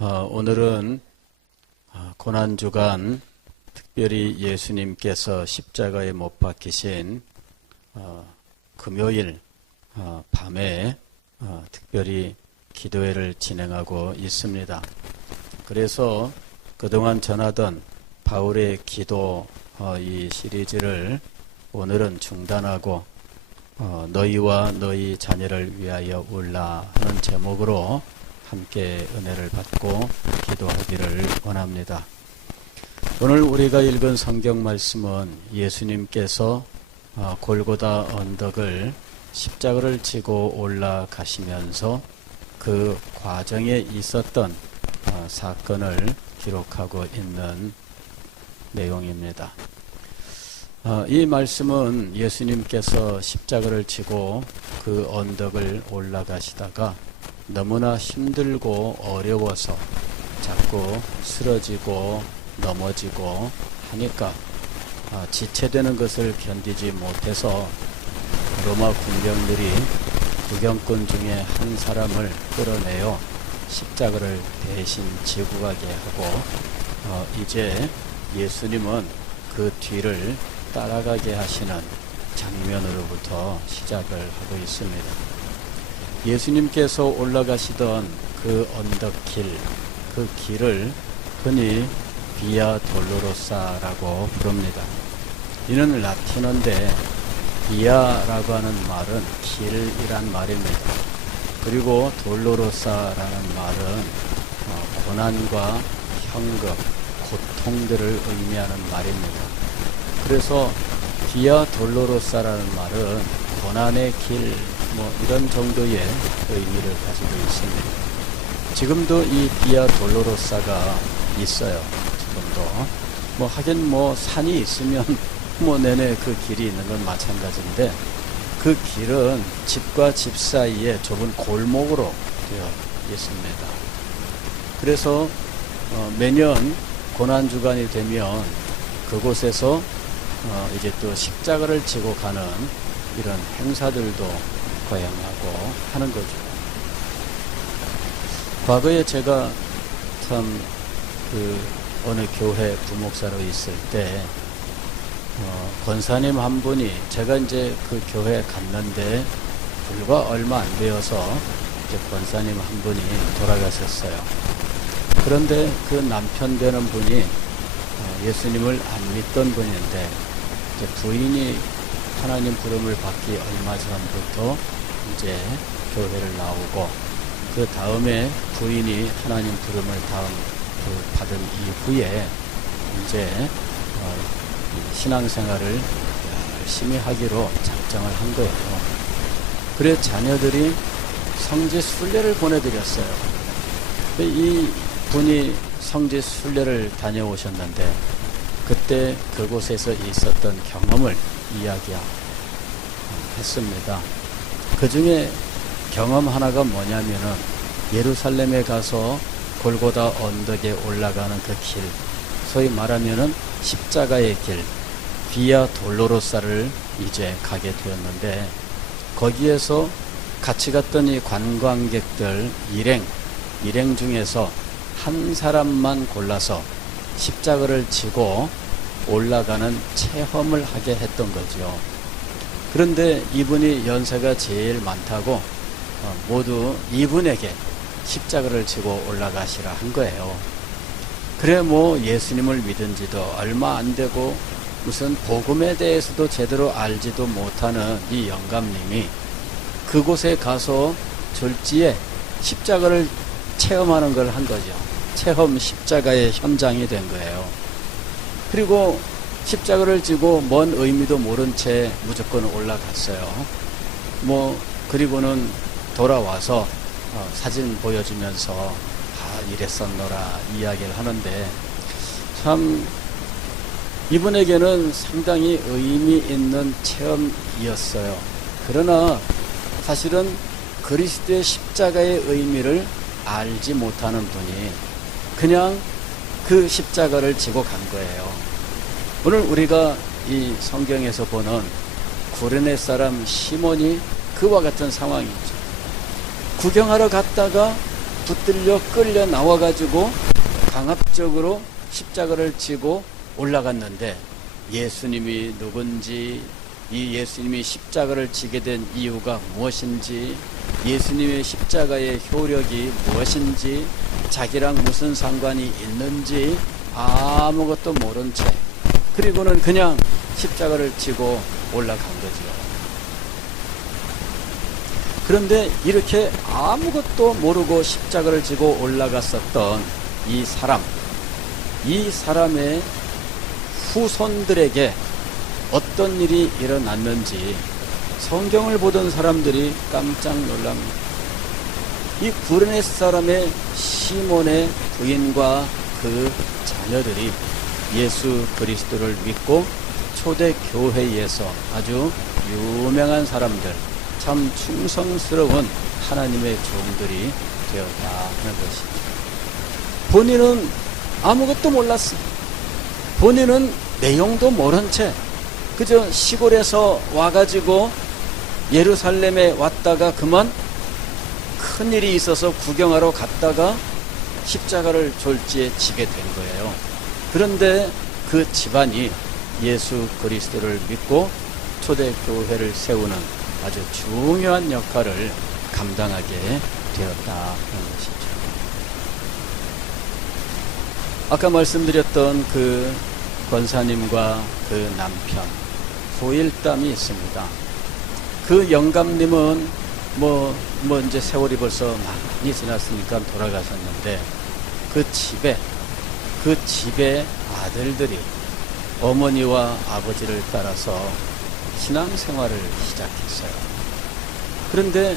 오늘은 고난주간 특별히 예수님께서 십자가에 못 박히신 금요일 밤에 특별히 기도회를 진행하고 있습니다. 그래서 그동안 전하던 바울의 기도 이 시리즈를 오늘은 중단하고 너희와 너희 자녀를 위하여 울라 하는 제목으로 함께 은혜를 받고 기도하기를 원합니다. 오늘 우리가 읽은 성경 말씀은 예수님께서 골고다 언덕을 십자가를 지고 올라가시면서 그 과정에 있었던 사건을 기록하고 있는 내용입니다. 이 말씀은 예수님께서 십자가를 지고 그 언덕을 올라가시다가 너무나 힘들고 어려워서 자꾸 쓰러지고 넘어지고 하니까 지체되는 것을 견디지 못해서 로마 군병들이 구경꾼 중에 한 사람을 끌어내어 십자가를 대신 지고 가게 하고 이제 예수님은 그 뒤를 따라가게 하시는 장면으로부터 시작을 하고 있습니다. 예수님께서 올라가시던 그 언덕길, 그 길을 흔히 비아 돌로로사라고 부릅니다. 이는 라틴어인데 비아라고 하는 말은 길이란 말입니다. 그리고 돌로로사라는 말은 고난과 현금, 고통들을 의미하는 말입니다. 그래서 비아 돌로로사라는 말은 고난의 길, 이런 정도의 의미를 가지고 있습니다. 지금도 이 비아 돌로로사가 있어요. 지금도. 하긴 산이 있으면 내내 그 길이 있는 건 마찬가지인데 그 길은 집과 집 사이에 좁은 골목으로 되어 있습니다. 그래서 매년 고난주간이 되면 그곳에서 이제 또 십자가를 지고 가는 이런 행사들도 거행하고 하는 거죠. 과거에 제가 참 어느 교회 부목사로 있을 때 권사님 한 분이 제가 이제 그 교회에 갔는데 불과 얼마 안 되어서 이제 권사님 한 분이 돌아가셨어요. 그런데 그 남편 되는 분이 예수님을 안 믿던 분인데 이제 부인이 하나님 부름을 받기 얼마 전부터 이제 교회를 나오고 그 다음에 부인이 하나님 부름을 받은 이후에 이제 신앙생활을 열심히 하기로 작정을 한 거예요. 그래 자녀들이 성지 순례를 보내드렸어요. 이 분이 성지 순례를 다녀오셨는데 그때 그곳에서 있었던 경험을 이야기했습니다. 그 중에 경험 하나가 뭐냐면은 예루살렘에 가서 골고다 언덕에 올라가는 그 길, 소위 말하면은 십자가의 길, 비아 돌로로사를 이제 가게 되었는데 거기에서 같이 갔던 이 관광객들 일행 중에서 한 사람만 골라서 십자가를 지고 올라가는 체험을 하게 했던 거죠. 그런데 이분이 연세가 제일 많다고 모두 이분에게 십자가를 지고 올라가시라 한 거예요. 그래 예수님을 믿은 지도 얼마 안 되고 무슨 복음에 대해서도 제대로 알지도 못하는 이 영감님이 그곳에 가서 졸지에 십자가를 체험하는 걸 한 거죠. 체험 십자가의 현장이 된 거예요. 그리고 십자가를 지고 뭔 의미도 모른 채 무조건 올라갔어요. 그리고는 돌아와서 사진 보여주면서 이랬었노라 이야기를 하는데 참 이분에게는 상당히 의미 있는 체험이었어요. 그러나 사실은 그리스도의 십자가의 의미를 알지 못하는 분이 그냥 그 십자가를 지고 간 거예요. 오늘 우리가 이 성경에서 보는 구레네 사람 시몬이 그와 같은 상황이죠. 구경하러 갔다가 붙들려 끌려 나와가지고 강압적으로 십자가를 지고 올라갔는데 예수님이 누군지, 이 예수님이 십자가를 지게 된 이유가 무엇인지, 예수님의 십자가의 효력이 무엇인지, 자기랑 무슨 상관이 있는지 아무것도 모른 채, 그리고는 그냥 십자가를 지고 올라간 거죠. 그런데 이렇게 아무것도 모르고 십자가를 지고 올라갔었던 이 사람의 후손들에게 어떤 일이 일어났는지 성경을 보던 사람들이 깜짝 놀랍니다. 이 구레네 사람의 시몬의 부인과 그 자녀들이 예수 그리스도를 믿고 초대교회에서 아주 유명한 사람들, 참 충성스러운 하나님의 종들이 되었다 하는 것입니다. 본인은 아무것도 몰랐어. 본인은 내용도 모른 채 그저 시골에서 와가지고 예루살렘에 왔다가 그만 큰일이 있어서 구경하러 갔다가 십자가를 졸지에 지게 된 거예요. 그런데 그 집안이 예수 그리스도를 믿고 초대교회를 세우는 아주 중요한 역할을 감당하게 되었다 하는 것이죠. 아까 말씀드렸던 그 권사님과 그 남편 소일담이 있습니다. 그 영감님은 뭐 이제 세월이 벌써 많이 지났으니까 돌아가셨는데 그 집에 아들들이 어머니와 아버지를 따라서 신앙생활을 시작했어요. 그런데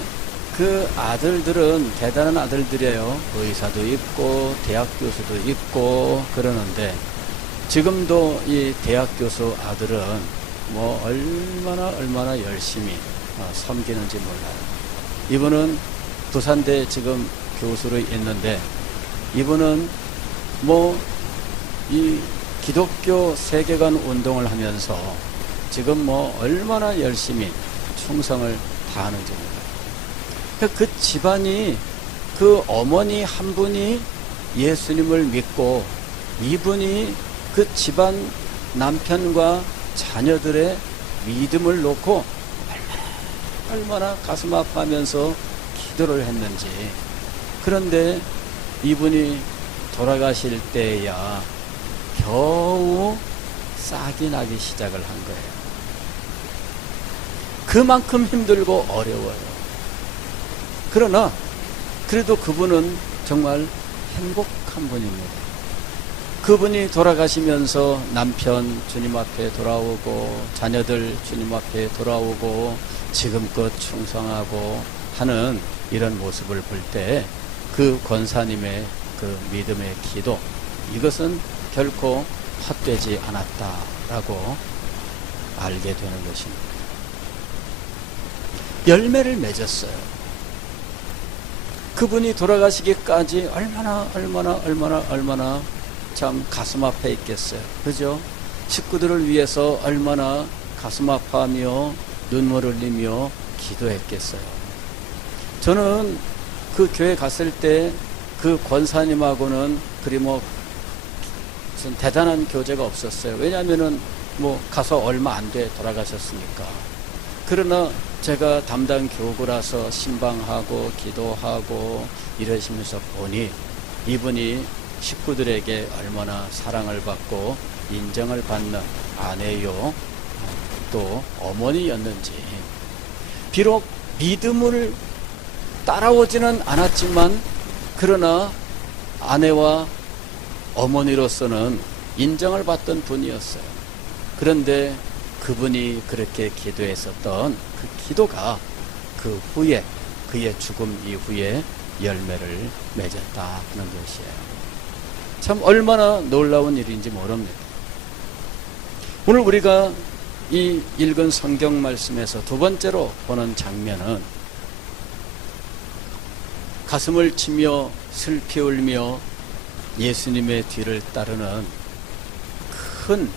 그 아들들은 대단한 아들들이에요. 의사도 있고 대학 교수도 있고 그러는데 지금도 이 대학 교수 아들은 뭐 얼마나 열심히 섬기는지 몰라요. 이분은 부산대 지금 교수로 있는데 이분은 뭐 이 기독교 세계관 운동을 하면서 지금 뭐 얼마나 열심히 충성을 다하는지 몰라요. 그 집안이 그 어머니 한 분이 예수님을 믿고 이분이 그 집안 남편과 자녀들의 믿음을 놓고 얼마나 가슴 아파하면서 기도를 했는지. 그런데 이분이 돌아가실 때야 겨우 싹이 나기 시작을 한 거예요. 그만큼 힘들고 어려워요. 그러나 그래도 그분은 정말 행복한 분입니다. 그분이 돌아가시면서 남편 주님 앞에 돌아오고 자녀들 주님 앞에 돌아오고 지금껏 충성하고 하는 이런 모습을 볼 때 그 권사님의 그 믿음의 기도, 이것은 결코 헛되지 않았다라고 알게 되는 것입니다. 열매를 맺었어요. 그분이 돌아가시기까지 얼마나 참 가슴 아파에 있겠어요. 그죠? 식구들을 위해서 얼마나 가슴 아파하며 눈물 흘리며 기도했겠어요. 저는 그 교회 갔을 때 그 권사님하고는 그리 뭐 무슨 대단한 교제가 없었어요. 왜냐하면은 뭐 가서 얼마 안 돼 돌아가셨으니까. 그러나 제가 담당 교구라서 신방하고 기도하고 이러시면서 보니 이분이 식구들에게 얼마나 사랑을 받고 인정을 받는 아내요 또 어머니였는지. 비록 믿음을 따라오지는 않았지만 그러나 아내와 어머니로서는 인정을 받던 분이었어요. 그런데 그분이 그렇게 기도했었던 그 기도가 그 후에 그의 죽음 이후에 열매를 맺었다 하는 것이에요. 참 얼마나 놀라운 일인지 모릅니다. 오늘 우리가 이 읽은 성경 말씀에서 두 번째로 보는 장면은 가슴을 치며 슬피 울며 예수님의 뒤를 따르는 큰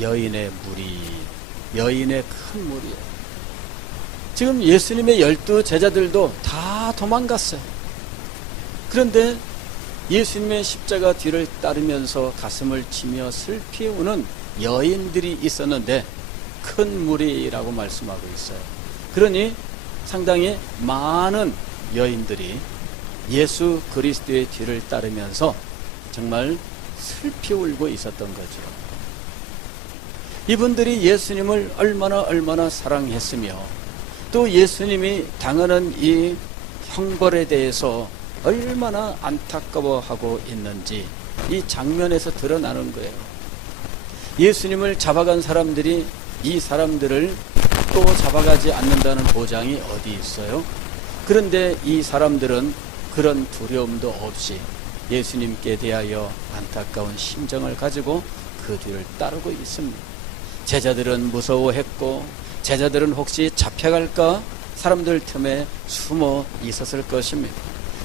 여인의 큰 무리예요. 지금 예수님의 12 제자들도 다 도망갔어요. 그런데 예수님의 십자가 뒤를 따르면서 가슴을 치며 슬피 우는 여인들이 있었는데 큰 무리라고 말씀하고 있어요. 그러니 상당히 많은 여인들이 예수 그리스도의 뒤를 따르면서 정말 슬피 울고 있었던 거죠. 이분들이 예수님을 얼마나 사랑했으며 또 예수님이 당하는 이 형벌에 대해서 얼마나 안타까워하고 있는지 이 장면에서 드러나는 거예요. 예수님을 잡아간 사람들이 이 사람들을 또 잡아가지 않는다는 보장이 어디 있어요? 그런데 이 사람들은 그런 두려움도 없이 예수님께 대하여 안타까운 심정을 가지고 그 뒤를 따르고 있습니다. 제자들은 무서워했고 제자들은 혹시 잡혀갈까 사람들 틈에 숨어 있었을 것입니다.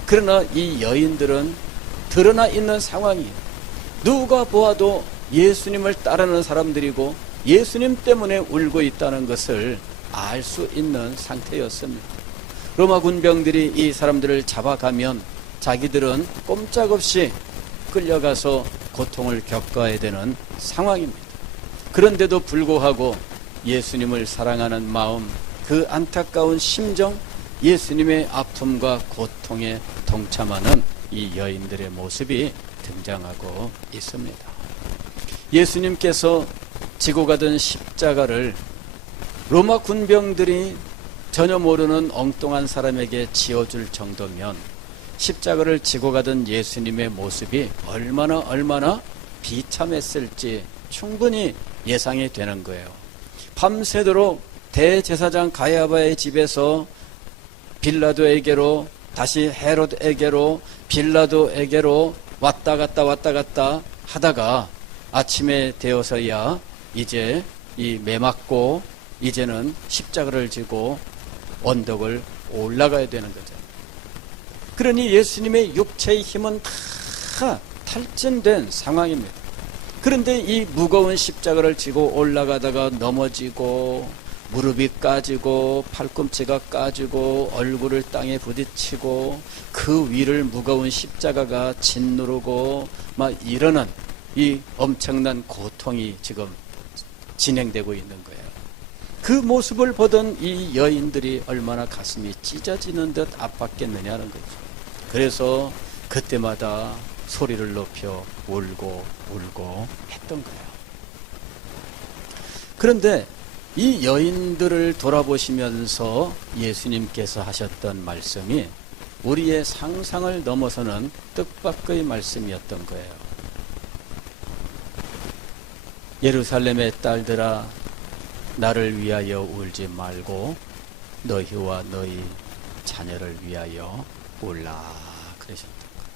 그러나 이 여인들은 드러나 있는 상황이에요. 누가 보아도 예수님을 따르는 사람들이고 예수님 때문에 울고 있다는 것을 알 수 있는 상태였습니다. 로마 군병들이 이 사람들을 잡아가면 자기들은 꼼짝없이 끌려가서 고통을 겪어야 되는 상황입니다. 그런데도 불구하고 예수님을 사랑하는 마음, 그 안타까운 심정, 예수님의 아픔과 고통에 동참하는 이 여인들의 모습이 등장하고 있습니다. 예수님께서 지고 가던 십자가를 로마 군병들이 전혀 모르는 엉뚱한 사람에게 지어줄 정도면 십자가를 지고 가던 예수님의 모습이 얼마나 비참했을지 충분히 예상이 되는 거예요. 밤새도록 대제사장 가야바의 집에서 빌라도에게로 다시 헤롯에게로 빌라도에게로 왔다 갔다 하다가 아침에 되어서야 이제 이 매맞고 이제는 십자가를 지고 언덕을 올라가야 되는 거죠. 그러니 예수님의 육체의 힘은 다 탈진된 상황입니다. 그런데 이 무거운 십자가를 지고 올라가다가 넘어지고 무릎이 까지고 팔꿈치가 까지고 얼굴을 땅에 부딪히고 그 위를 무거운 십자가가 짓누르고 막 이러는 이 엄청난 고통이 지금 진행되고 있는 거예요. 그 모습을 보던 이 여인들이 얼마나 가슴이 찢어지는 듯 아팠겠느냐는 거죠. 그래서 그때마다 소리를 높여 울고 했던 거예요. 그런데 이 여인들을 돌아보시면서 예수님께서 하셨던 말씀이 우리의 상상을 넘어서는 뜻밖의 말씀이었던 거예요. 예루살렘의 딸들아, 나를 위하여 울지 말고 너희와 너희 자녀를 위하여 울라 그러셨던 거예요.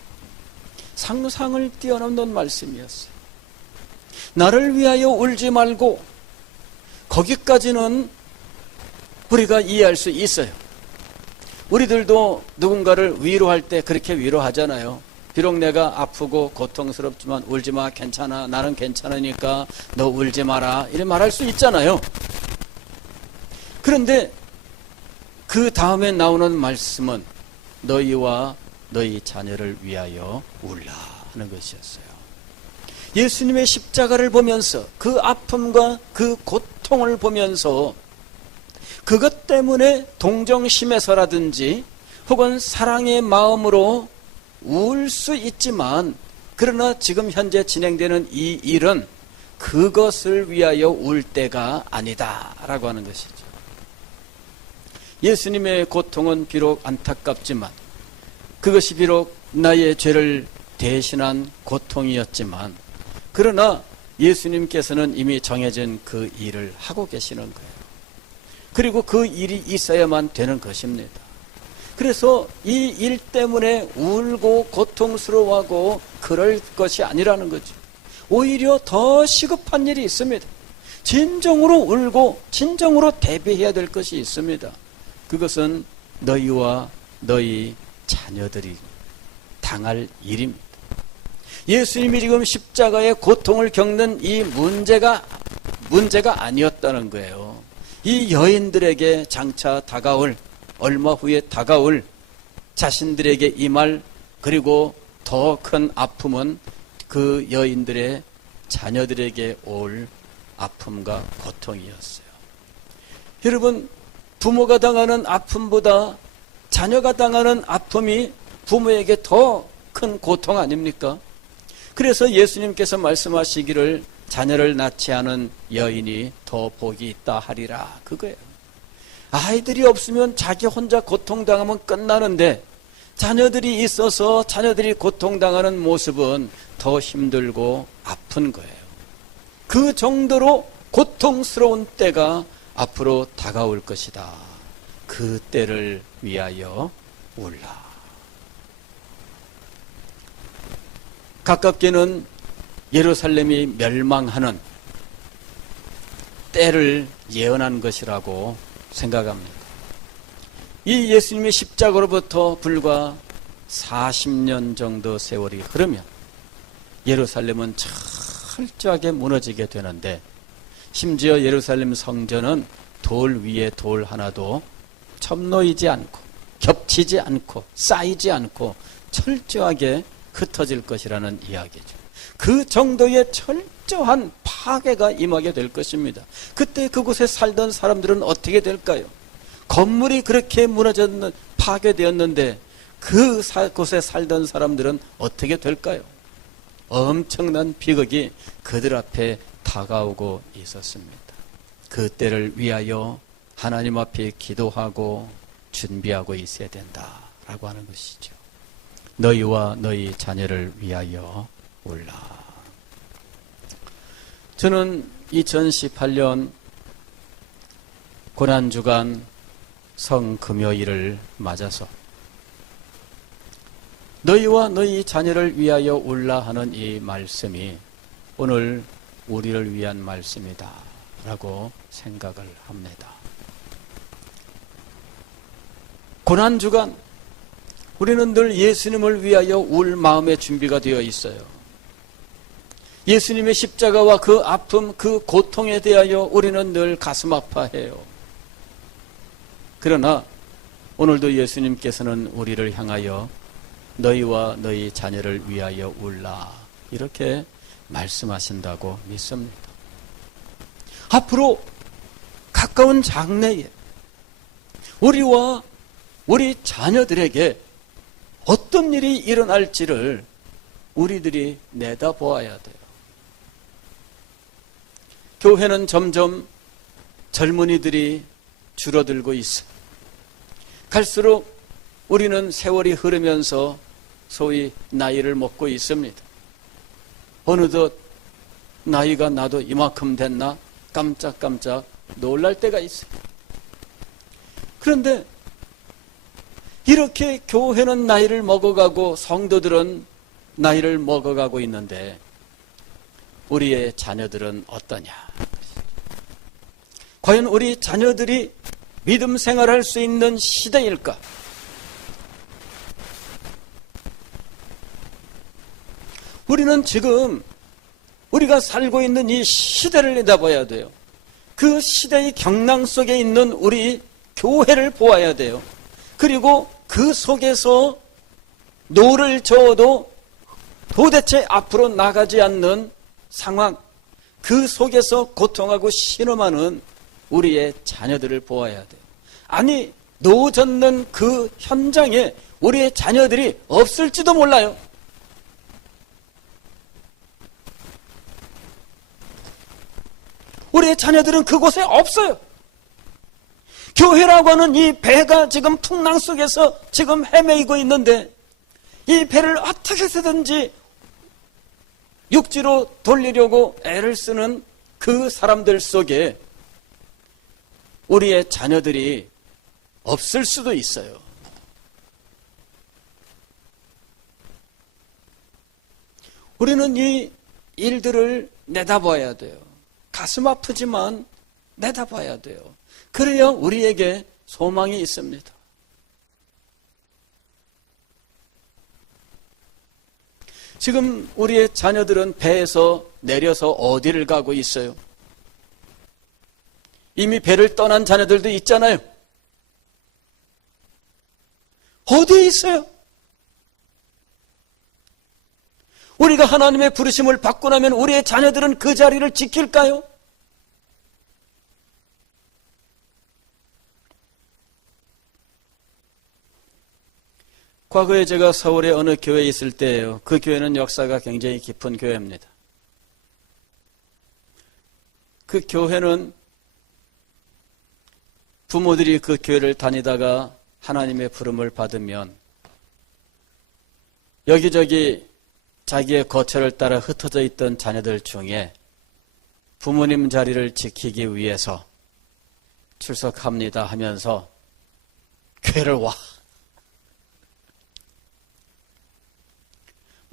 상상을 뛰어넘는 말씀이었어요. 나를 위하여 울지 말고, 거기까지는 우리가 이해할 수 있어요. 우리들도 누군가를 위로할 때 그렇게 위로하잖아요. 비록 내가 아프고 고통스럽지만 울지 마, 괜찮아, 나는 괜찮으니까 너 울지 마라, 이렇게 말할 수 있잖아요. 그런데 그 다음에 나오는 말씀은 너희와 너희 자녀를 위하여 울라 하는 것이었어요. 예수님의 십자가를 보면서 그 아픔과 그 고통을 보면서 그것 때문에 동정심에서라든지 혹은 사랑의 마음으로 울 수 있지만, 그러나 지금 현재 진행되는 이 일은 그것을 위하여 울 때가 아니다 라고 하는 것이죠. 예수님의 고통은 비록 안타깝지만, 그것이 비록 나의 죄를 대신한 고통이었지만, 그러나 예수님께서는 이미 정해진 그 일을 하고 계시는 거예요. 그리고 그 일이 있어야만 되는 것입니다. 그래서 이 일 때문에 울고 고통스러워하고 그럴 것이 아니라는 거죠. 오히려 더 시급한 일이 있습니다. 진정으로 울고 진정으로 대비해야 될 것이 있습니다. 그것은 너희와 너희 자녀들이 당할 일입니다. 예수님이 지금 십자가의 고통을 겪는 이 문제가 아니었다는 거예요. 이 여인들에게 장차 다가올, 얼마 후에 다가올 자신들에게 임할 그리고 더 큰 아픔은 그 여인들의 자녀들에게 올 아픔과 고통이었어요. 여러분, 부모가 당하는 아픔보다 자녀가 당하는 아픔이 부모에게 더 큰 고통 아닙니까? 그래서 예수님께서 말씀하시기를 자녀를 낳지 않은 여인이 더 복이 있다 하리라, 그거예요. 아이들이 없으면 자기 혼자 고통당하면 끝나는데 자녀들이 있어서 자녀들이 고통당하는 모습은 더 힘들고 아픈 거예요. 그 정도로 고통스러운 때가 앞으로 다가올 것이다. 그 때를 위하여 울라. 가깝게는 예루살렘이 멸망하는 때를 예언한 것이라고 생각합니다. 이 예수님의 십자가로부터 불과 40년 정도 세월이 흐르면 예루살렘은 철저하게 무너지게 되는데, 심지어 예루살렘 성전은 돌 위에 돌 하나도 첩놓이지 않고 겹치지 않고 쌓이지 않고 철저하게 흩어질 것이라는 이야기죠. 그 정도의 철저한 파괴가 임하게 될 것입니다. 그때 그곳에 살던 사람들은 어떻게 될까요? 건물이 그렇게 파괴되었는데 그곳에 살던 사람들은 어떻게 될까요? 엄청난 비극이 그들 앞에 다가오고 있었습니다. 그 때를 위하여 하나님 앞에 기도하고 준비하고 있어야 된다라고 하는 것이죠. 너희와 너희 자녀를 위하여 울라. 저는 2018년 고난주간 성금요일을 맞아서 너희와 너희 자녀를 위하여 울라 하는 이 말씀이 오늘 우리를 위한 말씀이다 라고 생각을 합니다. 고난주간 우리는 늘 예수님을 위하여 울 마음의 준비가 되어 있어요. 예수님의 십자가와 그 아픔, 그 고통에 대하여 우리는 늘 가슴 아파해요. 그러나 오늘도 예수님께서는 우리를 향하여 너희와 너희 자녀를 위하여 울라 이렇게 말씀하신다고 믿습니다. 앞으로 가까운 장래에 우리와 우리 자녀들에게 어떤 일이 일어날지를 우리들이 내다보아야 돼요. 교회는 점점 젊은이들이 줄어들고 있어요. 갈수록 우리는 세월이 흐르면서 소위 나이를 먹고 있습니다. 어느덧 나이가 나도 이만큼 됐나 깜짝깜짝 놀랄 때가 있어요. 그런데 이렇게 교회는 나이를 먹어가고 성도들은 나이를 먹어가고 있는데 우리의 자녀들은 어떠냐? 과연 우리 자녀들이 믿음 생활할 수 있는 시대일까? 우리는 지금 우리가 살고 있는 이 시대를 내다봐야 돼요. 그 시대의 경랑 속에 있는 우리 교회를 보아야 돼요. 그리고 그 속에서 노를 저어도 도대체 앞으로 나가지 않는 상황, 그 속에서 고통하고 신음하는 우리의 자녀들을 보아야 돼요. 아니, 노 젓는 그 현장에 우리의 자녀들이 없을지도 몰라요. 우리의 자녀들은 그곳에 없어요. 교회라고 하는 이 배가 지금 풍랑 속에서 지금 헤매이고 있는데 이 배를 어떻게 해서든지 육지로 돌리려고 애를 쓰는 그 사람들 속에 우리의 자녀들이 없을 수도 있어요. 우리는 이 일들을 내다봐야 돼요. 가슴 아프지만 내다봐야 돼요. 그래야 우리에게 소망이 있습니다. 지금 우리의 자녀들은 배에서 내려서 어디를 가고 있어요? 이미 배를 떠난 자녀들도 있잖아요. 어디에 있어요? 우리가 하나님의 부르심을 받고 나면 우리의 자녀들은 그 자리를 지킬까요? 과거에 제가 서울의 어느 교회에 있을 때예요. 그 교회는 역사가 굉장히 깊은 교회입니다. 그 교회는 부모들이 그 교회를 다니다가 하나님의 부름을 받으면 여기저기 자기의 거처를 따라 흩어져 있던 자녀들 중에 부모님 자리를 지키기 위해서 출석합니다 하면서 교회를 와.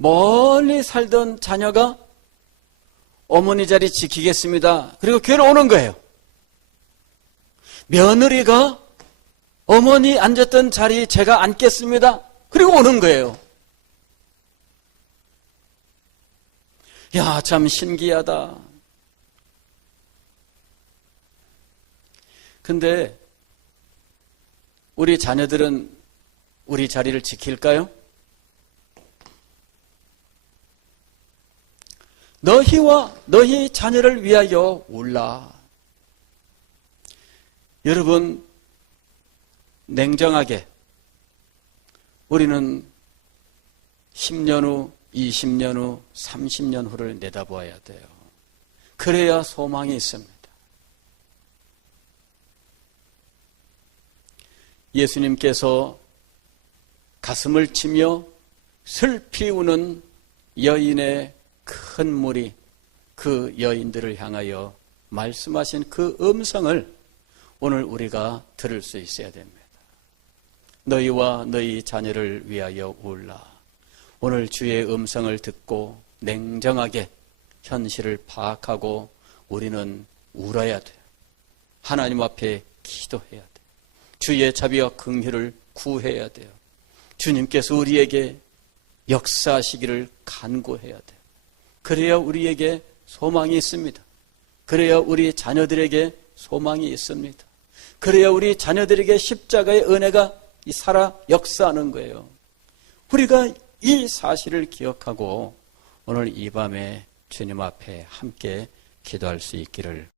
멀리 살던 자녀가 어머니 자리 지키겠습니다. 그리고 교회를 오는 거예요. 며느리가 어머니 앉았던 자리 제가 앉겠습니다. 그리고 오는 거예요. 야, 참 신기하다. 근데 우리 자녀들은 우리 자리를 지킬까요? 너희와 너희 자녀를 위하여 울라. 여러분, 냉정하게 우리는 10년 후, 20년 후, 30년 후를 내다보아야 돼요. 그래야 소망이 있습니다. 예수님께서 가슴을 치며 슬피 우는 여인의 큰 무리, 그 여인들을 향하여 말씀하신 그 음성을 오늘 우리가 들을 수 있어야 됩니다. 너희와 너희 자녀를 위하여 울라. 오늘 주의 음성을 듣고 냉정하게 현실을 파악하고 우리는 울어야 돼요. 하나님 앞에 기도해야 돼요. 주의 자비와 긍휼을 구해야 돼요. 주님께서 우리에게 역사하시기를 간구해야 돼요. 그래야 우리에게 소망이 있습니다. 그래야 우리 자녀들에게 소망이 있습니다. 그래야 우리 자녀들에게 십자가의 은혜가 살아 역사하는 거예요. 우리가 이 사실을 기억하고 오늘 이 밤에 주님 앞에 함께 기도할 수 있기를